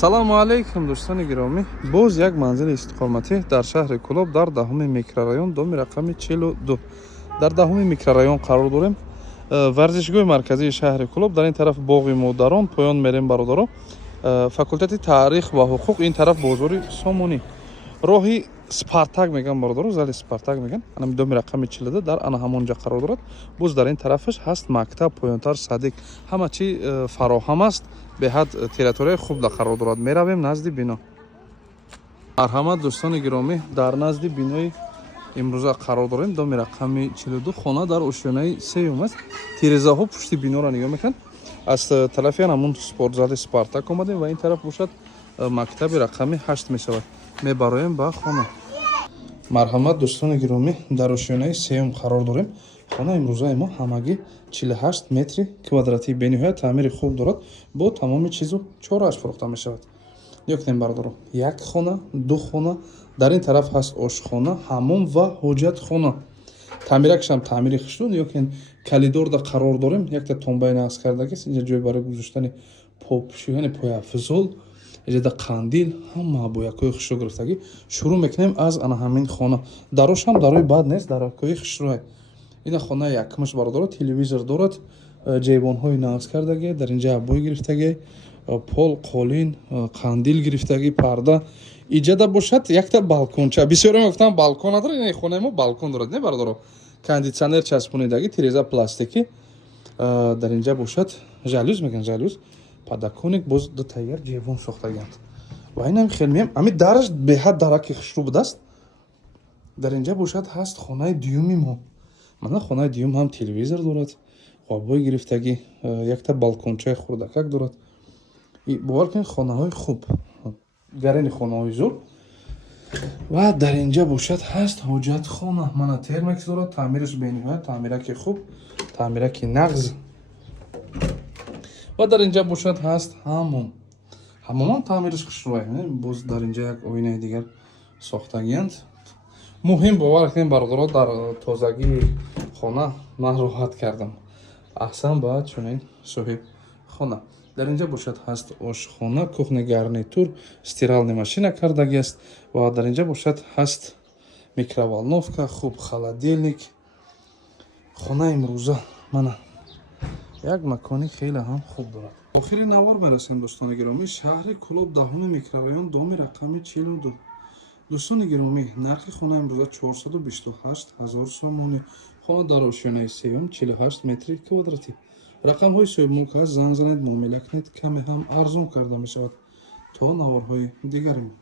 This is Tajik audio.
салому алейкум дӯстони гиромӣ, боз як манзили истиқоматӣ дар шаҳри Кӯлоб дар 10-уми микрорайон доми рақами 42. Дар 10-уми микрорайон қарор дорем. Варзишгоҳи марказии шаҳри Кӯлоб, дар ин тараф боғи модарон, поён мерем бародаро, факултати таърих ва ҳуқуқ, ин тараф бозори Сомонӣ. Роҳи Спартак меган бародаро, зали Спартак меган. Ана доми рақами 42 дар ана ҳамонҷа қарор дорад. Боз дар ин тарафаш ҳаст мактаб, поёнтар, садик, ҳама чӣ фароҳам аст. Беҳад территорияи хуб дар қарор дорад. Меравем назди бино. Марҳамат дӯстони гиромӣ, дар назди бинои имрӯза қарор дорем. Доми рақами 42, хона дар ошёнаи сеюм аст. Тирезаҳо пушти биноро нигоҳ мекунанд. Аз тарафи ҳамон спортзали Спартак омадем ва ин тараф бошад мактаби рақами 8 мешавад. Мебароем ба хона. Марҳамат дӯстони гиромӣ, дар ошёнаи сеюм қарор дорем. Хона имрӯзаи мо ҳамагӣ 48 метри квадратӣ бениҳоят таъмири хуб дорад. Бо тамоми чизу чорааш фурӯхта мешавад. Ёкнем бародаро, як хона, ду хона, дар ин тараф ҳаст ошхона, ҳаммом ва ҳоҷатхона. Таъмиракшам таъмири хиштун, ёкен калидорда қарор дорем. Якта тонбаи нағз кардагист, инҷа ҷой барои гузоштани попӯшидани пояфзол, иҷода қандил, ҳама боякҳои хушро гирифтагӣ. Шурӯъ мекунем аз ана ҳамин хона. Дарошам дарои бад нест, даракҳои хушрӯай. Ина хона якмаш бародаро, телевизор дорад, ҷейбонҳои нағз кардагӣ, дар инҷа аббой гирифтагӣ, пол, қолин, қандил гирифтагӣ, парда. Иҷада бошад якта балконча. Бисёре мегуфтанд балкон надорад, ин хонаи мо балкон дорад, не бародаро. Кондитсионер часпонидагӣ, тиреза пластикӣ. Дар инҷа бошад жалюз меган, жалюз. Падаконик боз ду тайяр ҷейбон сохтагианд. Ва инам хел меҳам, ами дараш беҳад дараки хушрӯ будааст. Дар инҷа бошад ҳаст хонаи дуюми мо. Мана хонаи дуюм ҳам телевизор дорад, қобҳои гирифтагӣ, якта балкончаи хурдакак дорад. Бовар кунед хонаҳои хуб, гарини хонаҳои зур. Ва дар инҷа бошад ҳаст ҳоҷатхона. Мана термекс дорад, таъмириш бениҳоят, таъмираки хуб, таъмираки нағз. Ва дар инҷа бошад ҳаст ҳаммом. Ҳаммомам таъмириш хушрӯай. Боз дар инҷа як оинаи дигар сохтагианд. Муҳим бовар кунед бародаро, дар тозагии хона ман роҳат кардам. Аҳсан ба чунин соҳиб хона. Дар инҷа бошад ҳаст ошхона, кухня, гарнитур, стирални машина кардагӣ аст. Ва дар инҷа бошад ҳаст микроволновка, хуб холодильник. Хона имрӯза мана як макони хеле ҳам хуб дорад. Охири навор мерасем дӯстони гиромӣ, шаҳри Кӯлоб, 10-уми микрорайон, доми рақами 42. дӯстони гиромӣ, нархи хона имрӯза 428 000 сомонӣ. Хона дар ошёнаи сеюм, 48 метри квадратӣ. рақамҳои соҳибмулк ҳаст, занг занед, муомила кунед, каме ҳам арзон карда мешавад. То наворҳои дигари мо.